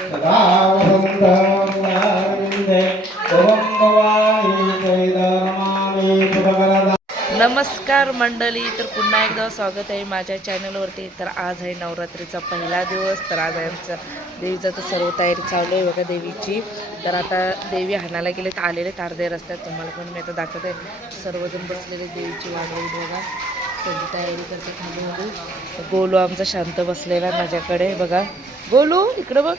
नमस्कार मंडळी तर पुन्हा एकदा स्वागत आहे माझ्या चॅनलवरती. तर आज आहे नवरात्रीचा पहिला दिवस तर आज आहे आमचं देवीचं तर सर्व तयारी चालू आहे बघा देवीची. तर आता देवी हाणायला गेले तर आलेले अर्धे रस्त्यात. तुम्हाला पण मी आता दाखवते. सर्वजण बसलेले देवीची वाढवली बघा. सगळी तयारी करते खाली गोलू आमचा शांत बसलेला आहे माझ्याकडे. बघा. गोलू इकडं बघ.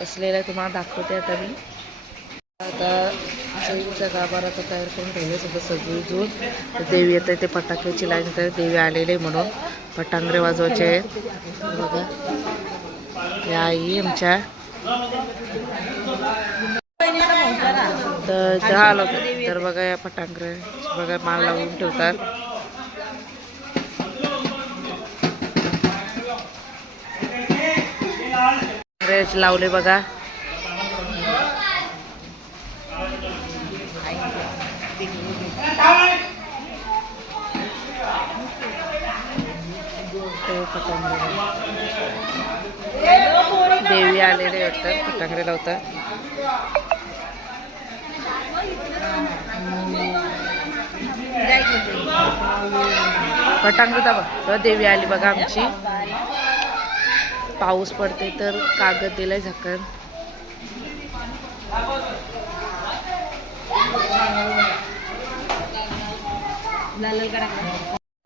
बसलेला आहे तुम्हाला दाखवते आता मी. आता सईचा गाभारा आता तयार करून ठेवले सगळं सजून देवी येते ते फटाक्याची लाईन तर देवी आलेले म्हणून. फटांगरे वाजवायचे आहेत. बघा. या आई आमच्या. तर झालं तर बघा या फटांगरे बघा माल लावून ठेवतात. ड्रेस लावले बघा. देवी आलेले वाटतात फटांगरे लावतात. फटांगरे दाबा देवी आली बघा आमची. पाऊस पडते तर कागद दिलाय झाकण.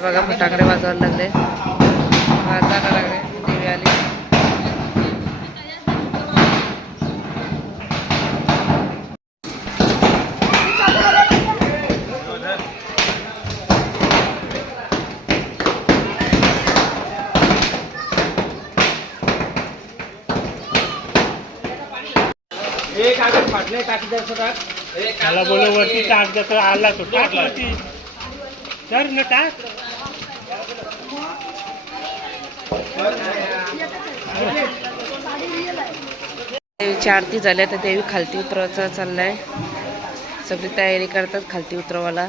बघा फटाकडे वाजवायला लागले. वाजायला लागले देवी आली मला बोल वरती टाक जसं आला तो टाक वरती. तर न टाक. देवीची आरती झाली तर देवी खालती उतरवायचा चाललाय. सगळी तयारी करतात खालती उतरवायला.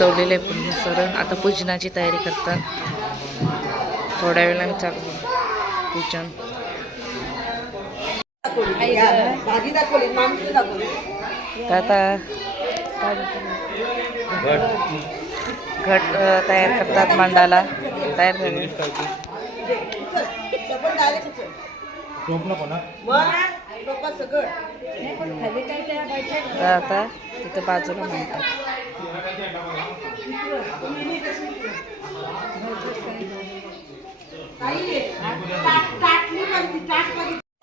बसवलेले आहे पूर्ण सर. आता पूजनाची तयारी करतात. थोड्या वेळाने चालू पूजन. तर आता घट तयार करतात मांडाला. तयार झाली. तर आता तिथं बाजूला मांडतात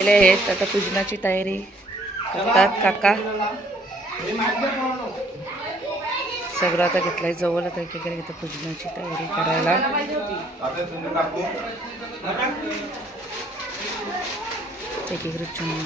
आहेत. आता पूजनाची तयारी करतात काका. सगळं आता घेतलंय. जवळ आता एकीकडे घेतं पूजनाची तयारी करायला. एकीकडे चुन्नी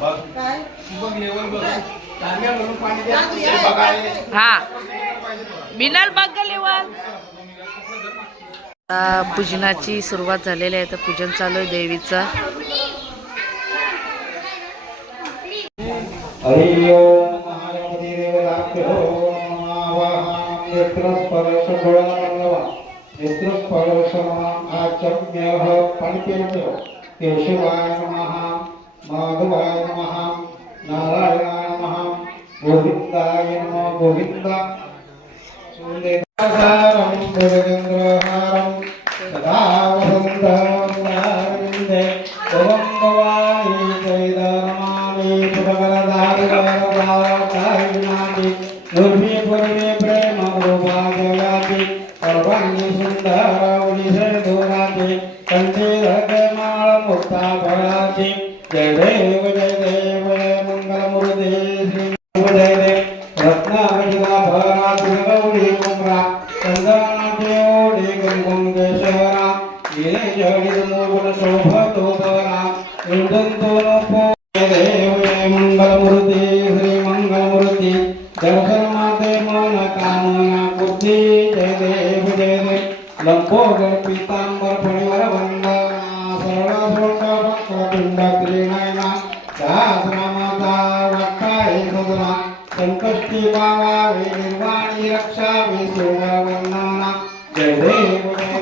बघ. काय बघ लेवल बघ हा मिनल बघलेवाल आता पूजनाची सुरुवात झालेली आहे तर पूजन चालू आहे देवीचं. हरि ओम केशवाय नमः माधवाय नमः नारायणाय नमः गोविन्दाय नमः गोविन्द మంగళమూర్తి శ్రీ మంగళమూర్తి దర్శన మాతే మన కామన బుద్ధి జయ దేవ జయ దేవ లంపోగ పీతాంబర పడివర వంద సరళ సొండ భక్త పిండ త్రినయన సహస్ర మాత రక్తాయ సదన సంకష్టి బావా నిర్వాణి రక్షా వి సువర్ణ జయ దేవ జయ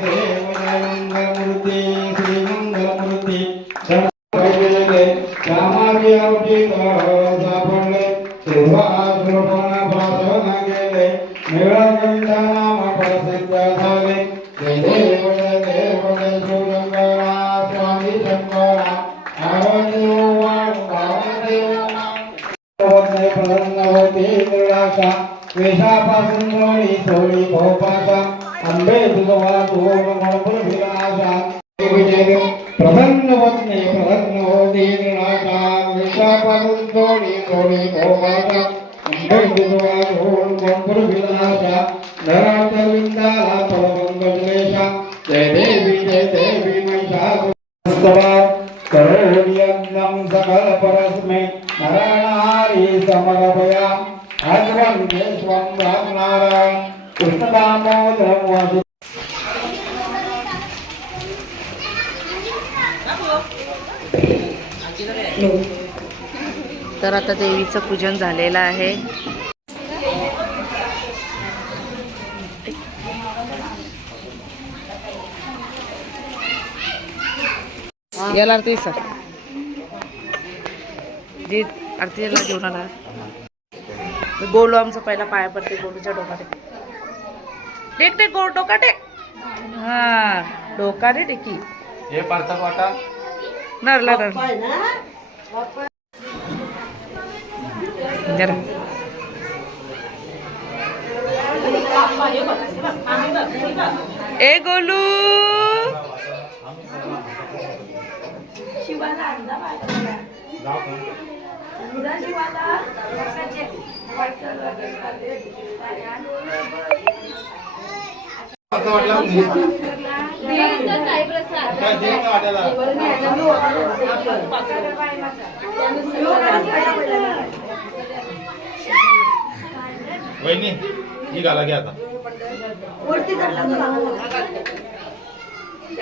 पाचा वेशापासून सोळी सोळी भोपाचा अंबे तुझवा तुम मनपुर विनाशा प्रसन्न वदने, प्रसन्न हो दीर्णाचा वेशापासून सोळी सोळी भोपाचा अंबे तुझवा तुम मनपुर विनाशा धरातविंदाला परमंगलेशा जय देवी जय देवी महिषासुरस्तवा करोण्यन्नं सकल परस्मे नरणारी समर्पयामि नारायण वासु तर आता देवीचं पूजन झालेलं आहे. याला आरती सर जी आरतीला घेऊन बोलू आमचं पहिला पाया पडते गोलूच्या डोकाटे. टेक टेक गो डोका टेक हा डोकाने टेकी. हे पार्थक वाटा. नरला नर. जरा. ए गोलू. असं वाट्याला. वहिनी निघाला घ्या आता. वरती चढला तो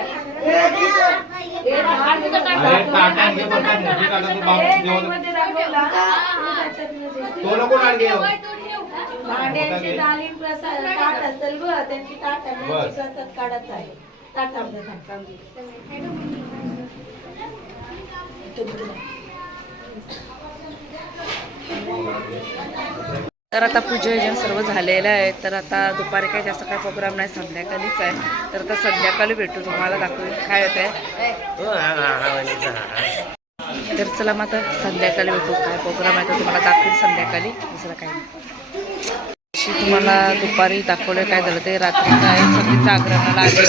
नको लाड घे भांड्यांची डाळी प्रसाद ताट असेल ग त्यांची ताट प्रसाद काढत आहे ताटामध्ये तर आता पूजन सर्व झालेलं आहे. तर आता दुपारी काही जास्त काही प्रोग्राम नाही संध्याकाळीच आहे. तर आता संध्याकाळी भेटू तुम्हाला दाखवू. काय होत आहे तर चला मग आता संध्याकाळी भेटू. काय प्रोग्राम आहे तर तुम्हाला दाखवेल संध्याकाळी. दुसरं काही नाही. तुम्हाला दुपारी दाखवलं काय झालं ते रात्री काय सगळी जागरणाला आलेले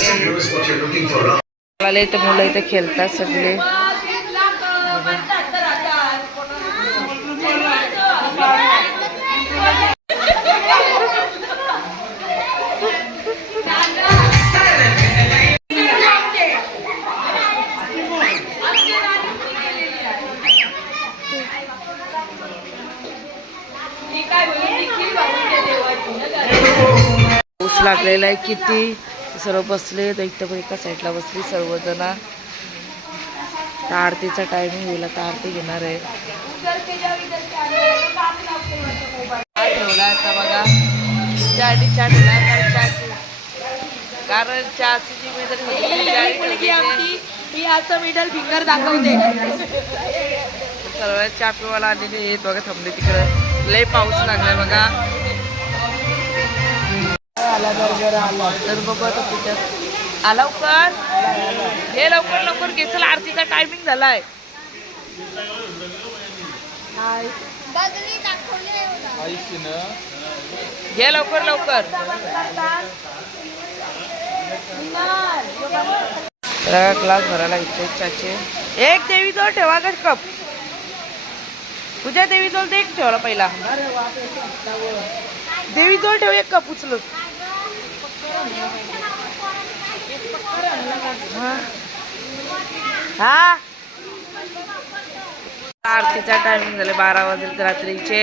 आहे. तर मुलं इथे खेळतात सगळे. लागलेला आहे किती? सर्व बसले तर इथं पण एका साईडला बसली सर्वजण. आरतीचा टायमिंग होईल आता आरती घेणार आहे. ठेवला आता बघा. चहा आणि चहा ठेवला कारण चहाची जी. ही मिडल फिंगर दाखवते. चहा पिवायला आलेले आहेत बघा थांबले तिकडे. लय पाऊस लागलाय बघा. तर बघू आता कुठं. आला लवकर. हे लवकर लवकर घे. चला आरतीचा टायमिंग झालाय. घे लवकर लवकर. ग्लास भरायला चाचे. एक देवी जवळ ठेवा का कप. तुझ्या देवी जवळ एक ठेवला पहिला. देवी जवळ ठेव एक कप उचलत हा. आरतीचा टायमिंग झाले बारा वाजेल रात्रीचे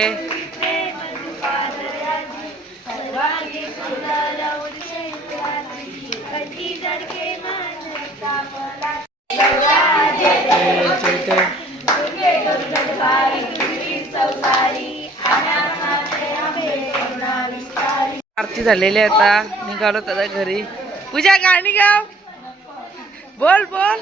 आरती झालेली आहे आता. निघालो त्याला घरी. पूजा गाणी गाव. बोल बोल.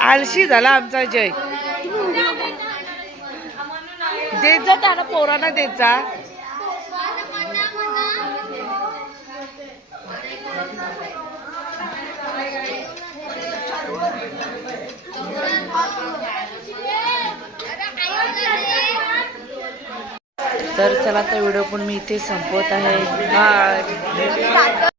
आळशी झाला आमचा जय. देत जा त्याला पोरांना देत जा. तर चला आता व्हिडिओ पण मी इथे संपवत आहे. बाय